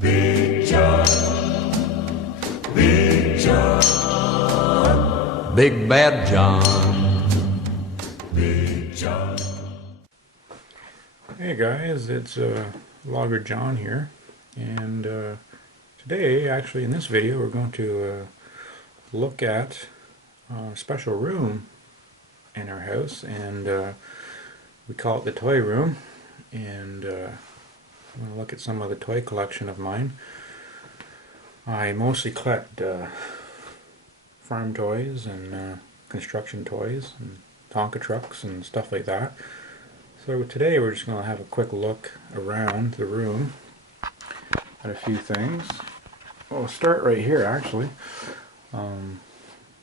Big John, Big John, Big Bad John, Big John. Hey guys, it's Logger John here, and today, actually in this video, we're going to look at a special room in our house, and we call it the toy room, and I'm going to look at some of the toy collection of mine. I mostly collect farm toys and construction toys and Tonka trucks and stuff like that. So today we're just going to have a quick look around the room at a few things. We'll start right here actually.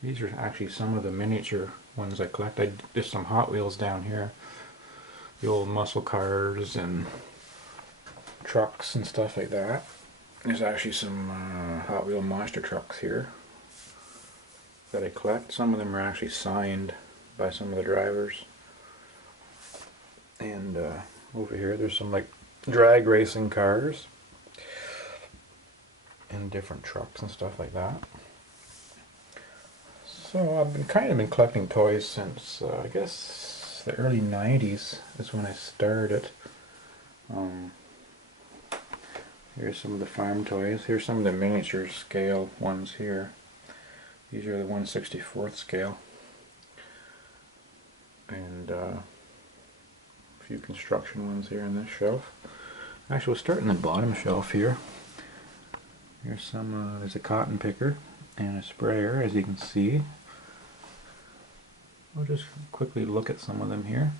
These are actually some of the miniature ones I collect. I did some Hot Wheels down here. The old muscle cars and trucks and stuff like that. There's actually some Hot Wheel monster trucks here that I collect. Some of them are actually signed by some of the drivers. And over here there's some like drag racing cars and different trucks and stuff like that. So I've been collecting toys since I guess the early 90s is when I started. Here's some of the farm toys. Here's some of the miniature scale ones here. These are the 1/64th scale. And a few construction ones here on this shelf. Actually, we'll start in the bottom shelf here. Here's some, there's a cotton picker and a sprayer, as you can see. We'll just quickly look at some of them here.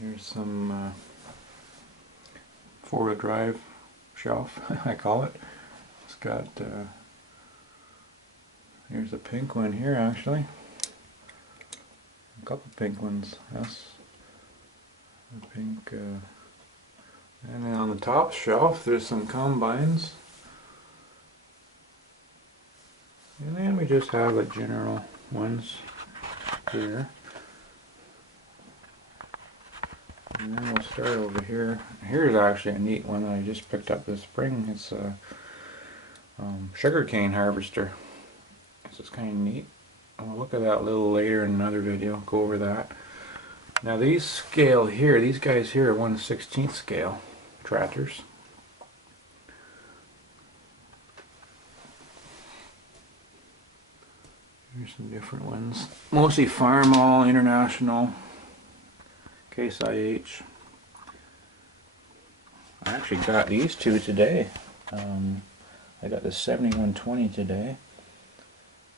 Here's some four-wheel drive shelf, I call it. It's got, here's a pink one here actually. A couple pink ones, yes. A pink, and then on the top shelf there's some combines. And then we just have the general ones here. And then we'll start over here. Here's actually a neat one that I just picked up this spring. It's a sugarcane harvester. This is kind of neat. I'll look at that a little later in another video, go over that. Now these scale here, these guys here are 1/16th scale tractors. Here's some different ones. Mostly Farmall, International, Case IH. I actually got these two today. I got this 7120 today,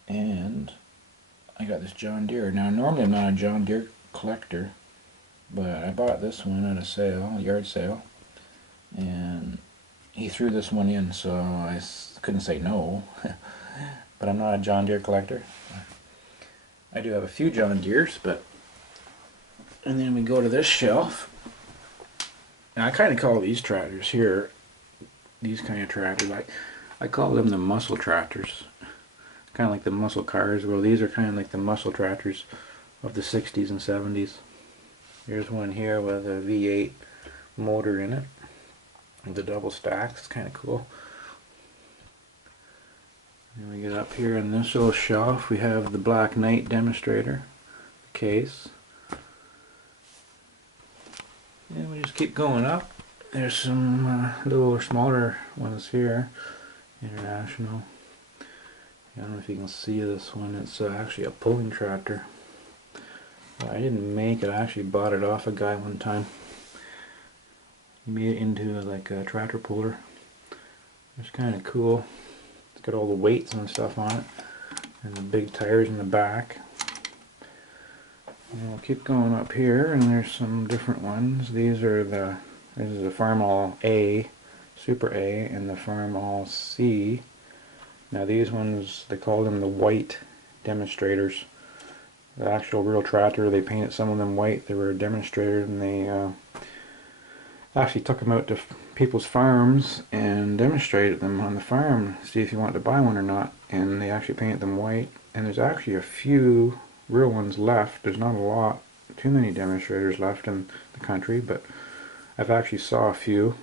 and I got this John Deere. Now normally I'm not a John Deere collector, but I bought this one at a sale, a yard sale, and he threw this one in, so I couldn't say no. But I'm not a John Deere collector. I do have a few John Deeres, but... And then we go to this shelf. Now I kind of call these tractors here, these kind of tractors, I call them the muscle tractors. Kind of like the muscle cars. Well, these are kind of like the muscle tractors of the 60s and 70s. Here's one here with a V8 motor in it. The double stacks, it's kind of cool. And we get up here in this little shelf, we have the Black Knight demonstrator case. And we just keep going up. There's some little smaller ones here. International. I don't know if you can see this one. It's actually a pulling tractor. Well, I didn't make it. I actually bought it off a guy one time. He made it into like a tractor puller. It's kind of cool. It's got all the weights and stuff on it, and the big tires in the back. And we'll keep going up here, and there's some different ones. These are the, this is the Farmall A, Super A, and the Farmall C. Now these ones, they call them the white demonstrators. The actual real tractor, they painted some of them white. They were a demonstrator, and they actually took them out to people's farms and demonstrated them on the farm to see if you wanted to buy one or not. And they actually painted them white. And there's actually a few real ones left. There's not a lot, too many demonstrators left in the country, but I've actually saw a few.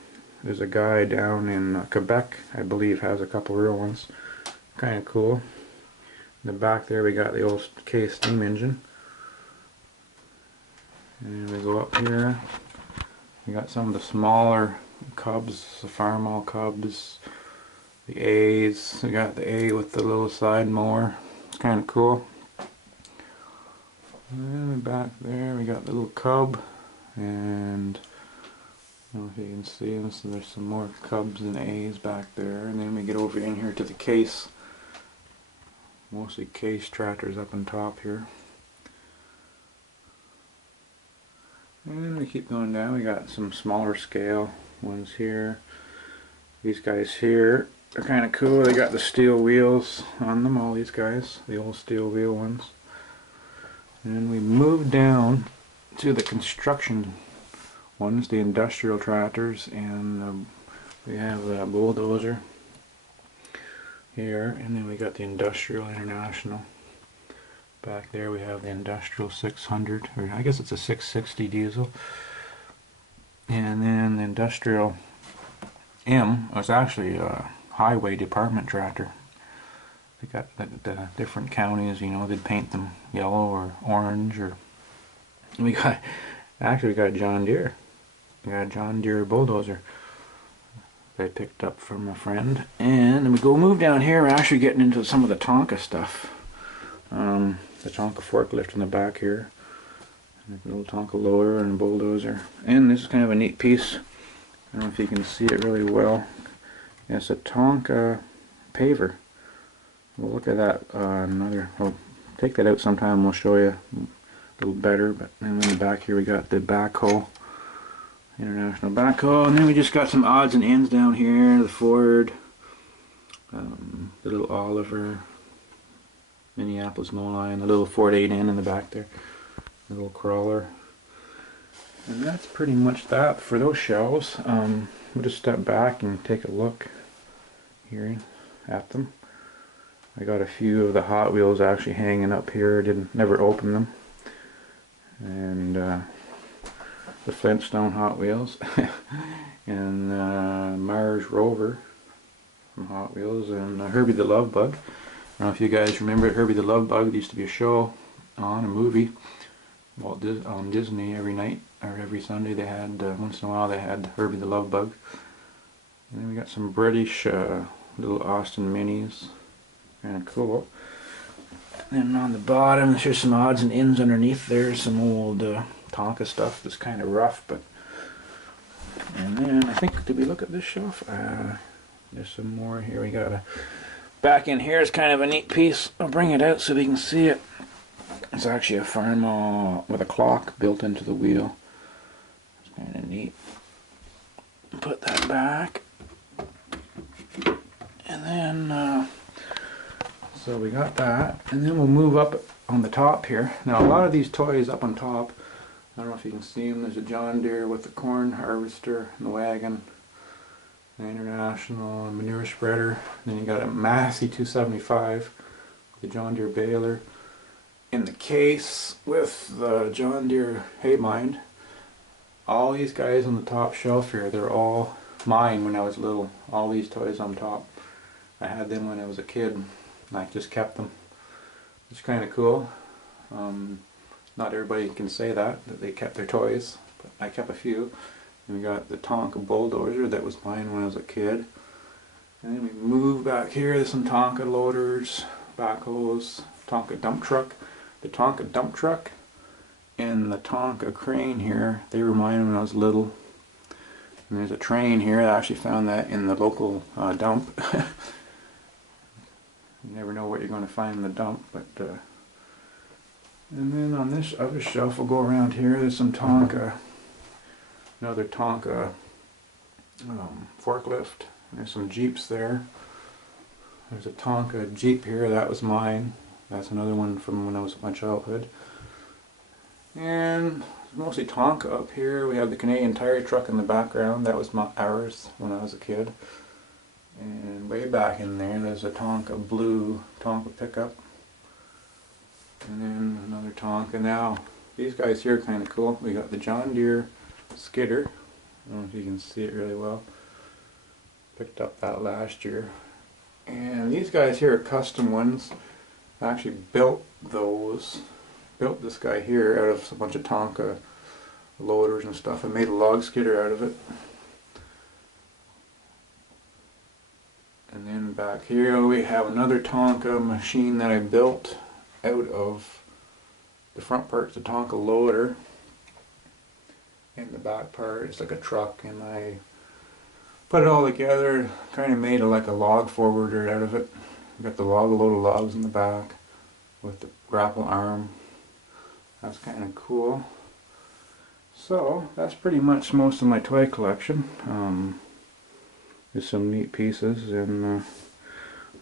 There's a guy down in Quebec, I believe, has a couple real ones. Kind of cool. In the back there we got the old K steam engine. And we go up here. We got some of the smaller Cubs, the Farmall Cubs, the A's. We got the A with the little side mower. It's kind of cool. And then back there we got the little Cub, and I don't know if you can see them, so there's some more Cubs and A's back there. And then we get over in here to the Case. Mostly Case tractors up on top here. And we keep going down. We got some smaller scale ones here. These guys here are kind of cool. They got the steel wheels on them, all these guys, the old steel wheel ones. And we move down to the construction ones, the industrial tractors, and we have a bulldozer here, and then we got the Industrial International. Back there we have the Industrial 600, or I guess it's a 660 diesel. And then the Industrial M was actually a highway department tractor. They got the different counties, you know, they'd paint them yellow or orange, or we got a John Deere. We got a John Deere bulldozer that I picked up from a friend. And then we go move down here. We're actually getting into some of the Tonka stuff. The Tonka forklift in the back here, a little Tonka loader and a bulldozer. And this is kind of a neat piece. I don't know if you can see it really well. It's a Tonka paver. We'll look at that I'll take that out sometime and we'll show you a little better. But then in the back here we got the backhoe, International backhoe, and then we just got some odds and ends down here. The Ford, the little Oliver, Minneapolis Moline, the little Ford 8N in the back there, the little crawler. And that's pretty much that for those shelves. We'll just step back and take a look here at them. I got a few of the Hot Wheels actually hanging up here. Never open them. And the Flintstone Hot Wheels and Mars Rover from Hot Wheels, and Herbie the Love Bug. I don't know if you guys remember Herbie the Love Bug. There used to be a show on, a movie, on Disney every night, or every Sunday they had, once in a while they had Herbie the Love Bug. And then we got some British little Austin Minis. Kind of cool. And then on the bottom, there's some odds and ends underneath there. Some old Tonka stuff that's kind of rough, but. And then I think, did we look at this shelf? There's some more here. We got a back in here is kind of a neat piece. I'll bring it out so we can see it. It's actually a Farmall with a clock built into the wheel. It's kind of neat. Put that back, and then. So we got that, and then we'll move up on the top here. Now a lot of these toys up on top, I don't know if you can see them, there's a John Deere with the corn harvester and the wagon, the International manure spreader, then you got a Massey 275, the John Deere baler, in the case with the John Deere Haymind. All these guys on the top shelf here, they're all mine when I was little. All these toys on top. I had them when I was a kid. I just kept them. It's kind of cool. Not everybody can say that they kept their toys, but I kept a few. And we got the Tonka bulldozer that was mine when I was a kid. And then we move back here. There's some Tonka loaders, backhoes, Tonka dump truck. The Tonka dump truck and the Tonka crane here, they were mine when I was little. And there's a train here. I actually found that in the local dump. You never know what you're going to find in the dump, but and then on this other shelf, we'll go around here. There's some Tonka, another Tonka forklift. There's some Jeeps there. There's a Tonka Jeep here. That was mine. That's another one from when I was in my childhood. And mostly Tonka up here. We have the Canadian Tire truck in the background. That was ours when I was a kid. And way back in there, there's a Tonka blue Tonka pickup. And then another Tonka. Now, these guys here are kind of cool. We got the John Deere skidder. I don't know if you can see it really well. Picked up that last year. And these guys here are custom ones. I actually built those. Built this guy here out of a bunch of Tonka loaders and stuff. I made a log skidder out of it. And then back here we have another Tonka machine that I built out of the front part's a Tonka loader. And the back part is like a truck, and I put it all together, kind of made like a log forwarder out of it. Got the load of logs in the back with the grapple arm. That's kind of cool. So that's pretty much most of my toy collection. There's some neat pieces, and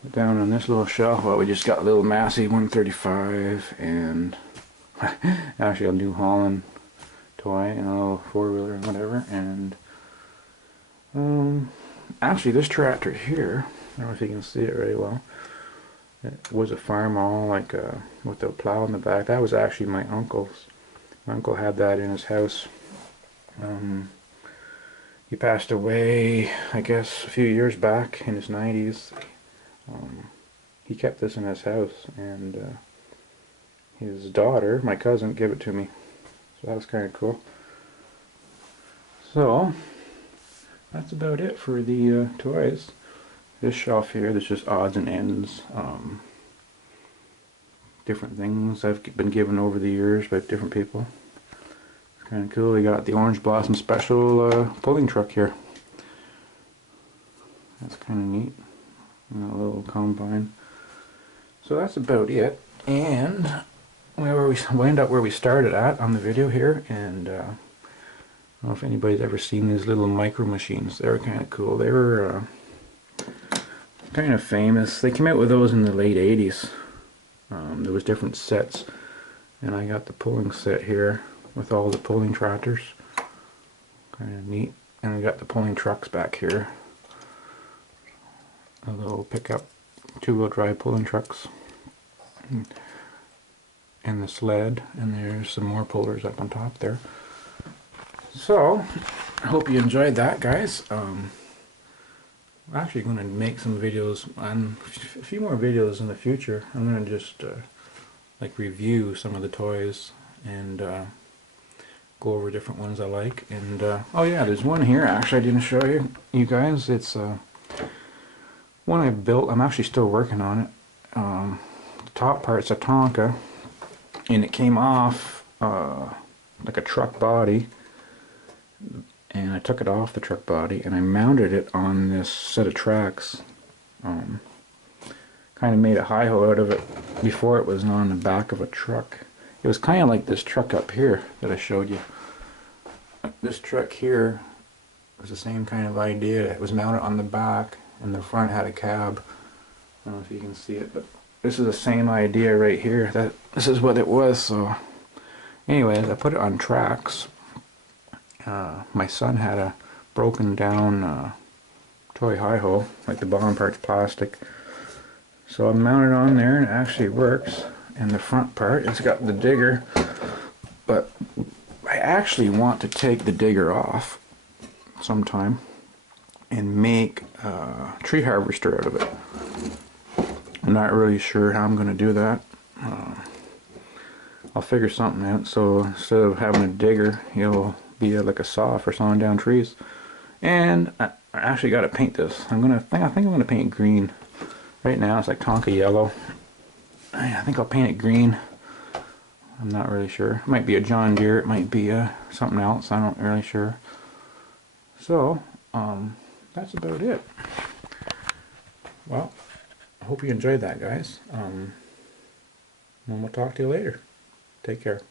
down on this little shelf, well, we just got a little Massey 135 and actually a New Holland toy and a little four-wheeler and whatever. And actually this tractor here, I don't know if you can see it very well. It was a Farmall, like with the plow in the back. That was actually my uncle's. My uncle had that in his house. He passed away, I guess, a few years back in his 90s. He kept this in his house, and his daughter, my cousin, gave it to me. So that was kind of cool. So that's about it for the toys. This shelf here, there's just odds and ends, different things I've been given over the years by different people. It's kind of cool. We got the Orange Blossom Special pulling truck here. That's kind of neat. And a little combine. So that's about it. And we wind up where we started at on the video here. And I don't know if anybody's ever seen these little micro machines. They were kind of cool. They were kind of famous. They came out with those in the late 80s. There was different sets, and I got the pulling set here with all the pulling tractors. Kind of neat. And we got the pulling trucks back here. A little pickup, two-wheel drive pulling trucks. And the sled, and there's some more pullers up on top there. So, I hope you enjoyed that, guys. I'm actually going to make some videos on a few more videos in the future. I'm going to just like review some of the toys and go over different ones I like. And oh yeah, there's one here actually I didn't show you guys. It's one I built. I'm actually still working on it. The top part's a Tonka, and it came off like a truck body. And I took it off the truck body and I mounted it on this set of tracks. Kind of made a hi-ho out of it before it was on the back of a truck. It was kind of like this truck up here that I showed you. This truck here was the same kind of idea. It was mounted on the back and the front had a cab. I don't know if you can see it, but this is the same idea right here. This is what it was. So anyways, I put it on tracks. My son had a broken down toy hi-ho, like the bottom part's plastic. So I mounted on there and it actually works. And the front part, it's got the digger, but I actually want to take the digger off sometime and make a tree harvester out of it. I'm not really sure how I'm going to do that. I'll figure something out. So instead of having a digger, it'll be like a saw for sawing down trees. And I actually got to paint this. I think I'm gonna paint green. Right now it's like Tonka yellow. I think I'll paint it green. I'm not really sure. It might be a John Deere. It might be something else. I'm not really sure. So that's about it. Well, I hope you enjoyed that, guys. And we'll talk to you later. Take care.